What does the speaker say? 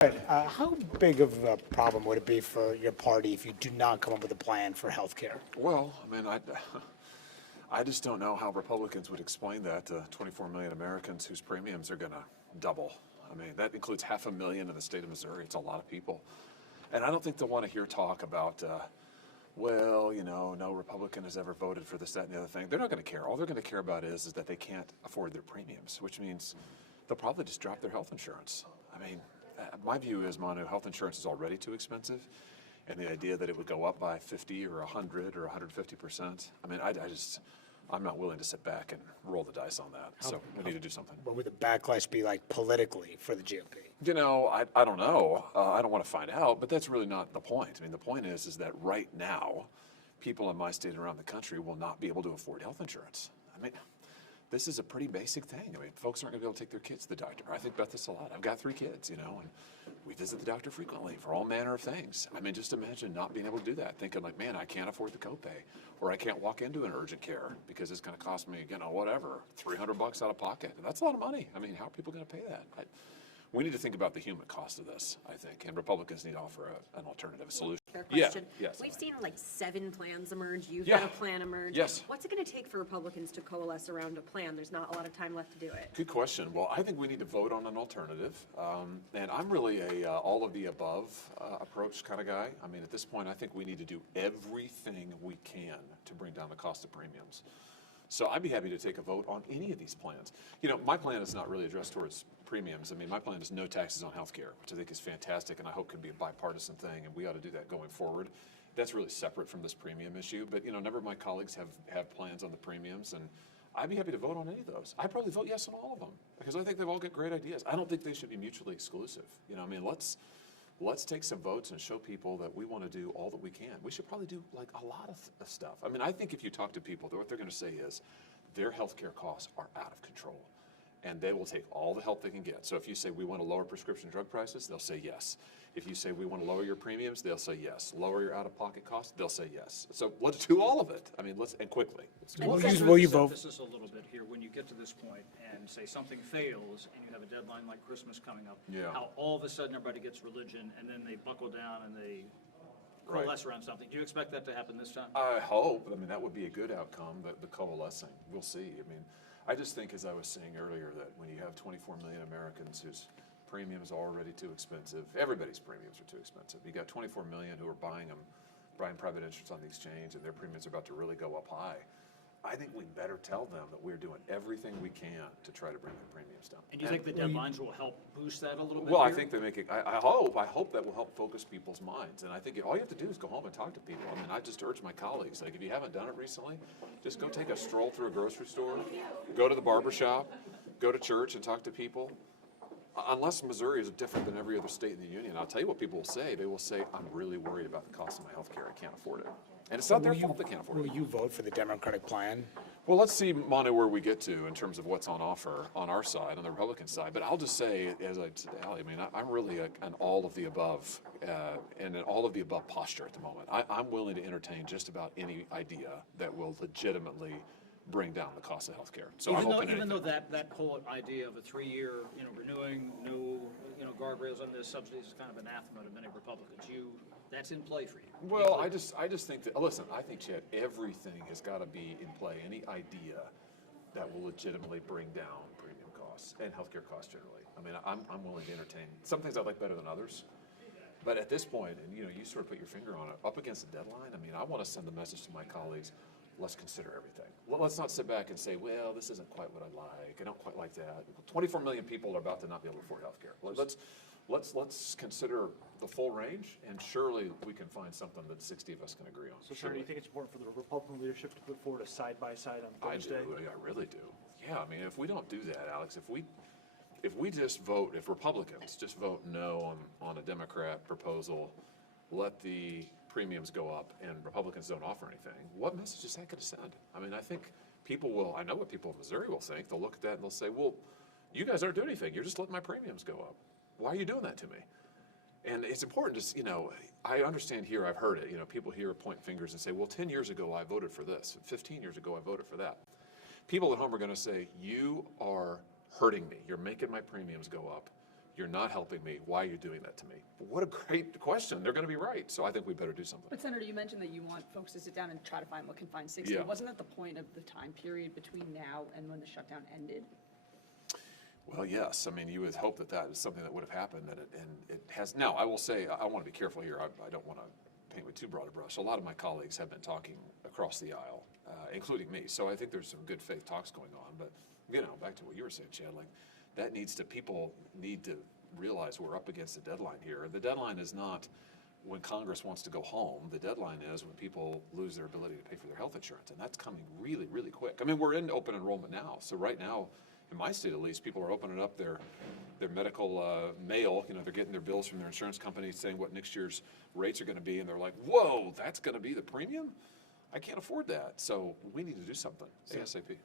How big of a problem would it be for your party if you do not come up with a plan for health care? Well, I mean, I just don't know how Republicans would explain that to 24 million Americans whose premiums are going to double. I mean, that includes 500,000 in the state of Missouri. It's a lot of people. And I don't think they'll want to hear talk about, well, you know, no Republican has ever voted for this, that, and the other thing. They're not going to care. All they're going to care about is that they can't afford their premiums, which means they'll probably just drop their health insurance. I mean, my view is, Manu, health insurance is already too expensive, and the idea that it would go up by 50 or 100 or 150%, I mean, I'm not willing to sit back and roll the dice on that. So we need to do something. What would the backlash be like politically for the GOP? You know, I don't know. I don't want to find out, but that's really not the point. I mean, the point is that right now, people in my state and around the country will not be able to afford health insurance. I mean, this is a pretty basic thing. I mean, folks aren't going to be able to take their kids to the doctor. I think about this a lot. I've got 3 kids, you know, and we visit the doctor frequently for all manner of things. I mean, just imagine not being able to do that, thinking like, man, I can't afford the copay, or I can't walk into an urgent care because it's going to cost me, you know, whatever, $300 out of pocket. And that's a lot of money. I mean, how are people going to pay that? We need to think about the human cost of this, I think, and Republicans need to offer an alternative solution. Fair question. Yes. We've seen like 7 plans emerge. You've Yeah. got a plan emerge. Yes. What's it going to take for Republicans to coalesce around a plan? There's not a lot of time left to do it. Good question. Well, I think we need to vote on an alternative. And I'm really a all of the above approach kind of guy. I mean, at this point, I think we need to do everything we can to bring down the cost of premiums. So I'd be happy to take a vote on any of these plans. You know, my plan is not really addressed towards premiums. I mean, my plan is no taxes on health care, which I think is fantastic and I hope can be a bipartisan thing, and we ought to do that going forward. That's really separate from this premium issue, but you know, a number of my colleagues have plans on the premiums, and I'd be happy to vote on any of those. I'd probably vote yes on all of them because I think they've all got great ideas. I don't think they should be mutually exclusive. You know, I mean, let's take some votes and show people that we want to do all that we can. We should probably do like a lot of stuff. I mean, I think if you talk to people, what they're going to say is their healthcare costs are out of control, and they will take all the help they can get. So if you say we want to lower prescription drug prices, they'll say yes. If you say we want to lower your premiums, they'll say yes. Lower your out-of-pocket costs, they'll say yes. So let's do all of it. I mean, and quickly. Will you vote? This is a little bit here. When you get to this point and say something fails and you have a deadline like Christmas coming up, how all of a sudden everybody gets religion and then they buckle down and they coalesce around something. Do you expect that to happen this time? I hope. I mean, that would be a good outcome, the coalescing. We'll see. I mean, I just think, as I was saying earlier, that when you have 24 million Americans whose premiums are already too expensive, everybody's premiums are too expensive. You got 24 million who are buying private insurance on the exchange, and their premiums are about to really go up high. I think we better tell them that we're doing everything we can to try to bring the premiums down. And do you think the deadlines will help boost that a little bit? Well, here? I think they make it, I hope that will help focus people's minds. And I think all you have to do is go home and talk to people. I mean, I just urge my colleagues, like if you haven't done it recently, just go take a stroll through a grocery store, go to the barber shop, go to church and talk to people. Unless Missouri is different than every other state in the union, I'll tell you what people will say. They will say, I'm really worried about the cost of my health care. I can't afford it. And it's not their fault they can't afford it. Will you vote for the Democratic plan? Well, let's see, Manu, where we get to in terms of what's on offer on our side, on the Republican side. But I'll just say, as I said to Hawley, I mean, I'm really an all of the above and an all of the above posture at the moment. I'm willing to entertain just about any idea that will legitimately bring down the cost of health care. So even though that whole idea of a 3-year, renewing new, guardrails on this subsidies is kind of anathema to many Republicans. That's in play for you. Well, I just think that, listen, I think, Chad, everything has got to be in play. Any idea that will legitimately bring down premium costs and healthcare costs generally. I mean, I'm willing to entertain. Some things I like better than others. But at this point, and you sort of put your finger on it, up against the deadline, I mean, I want to send the message to my colleagues, let's consider everything. Well, let's not sit back and say, well, this isn't quite what I like. I don't quite like that. 24 million people are about to not be able to afford health care. Let's consider the full range, and surely we can find something that 60 of us can agree on. So, sir, do you think it's important for the Republican leadership to put forward a side-by-side on Thursday? I really do. Yeah, I mean, if we don't do that, Alex, if we just vote, if Republicans just vote no on a Democrat proposal, let the premiums go up, and Republicans don't offer anything, what message is that going to send? I mean, I think I know what people in Missouri will think. They'll look at that and they'll say, well, you guys aren't doing anything. You're just letting my premiums go up. Why are you doing that to me? And it's important to, I understand here, I've heard it, people here point fingers and say, well, 10 years ago I voted for this, 15 years ago I voted for that. People at home are going to say, you are hurting me. You're making my premiums go up you're not helping me. Why are you doing that to me? What a great question. They're going to be right. So I think we better do something. But Senator, you mentioned that you want folks to sit down and try to find what can find 60. Yeah. Wasn't that the point of the time period between now and when the shutdown ended? Well, yes. I mean, you would hope that that is something that would have happened, and it has. Now, I will say, I want to be careful here. I don't want to paint with too broad a brush. A lot of my colleagues have been talking across the aisle, including me. So I think there's some good faith talks going on. But, back to what you were saying, Chad, people need to realize we're up against a deadline here. The deadline is not when Congress wants to go home. The deadline is when people lose their ability to pay for their health insurance, and that's coming really, really quick. I mean, we're in open enrollment now. So right now, in my state at least, people are opening up their medical mail. They're getting their bills from their insurance company saying what next year's rates are going to be, and they're like, whoa, that's going to be the premium? I can't afford that. So we need to do something ASAP.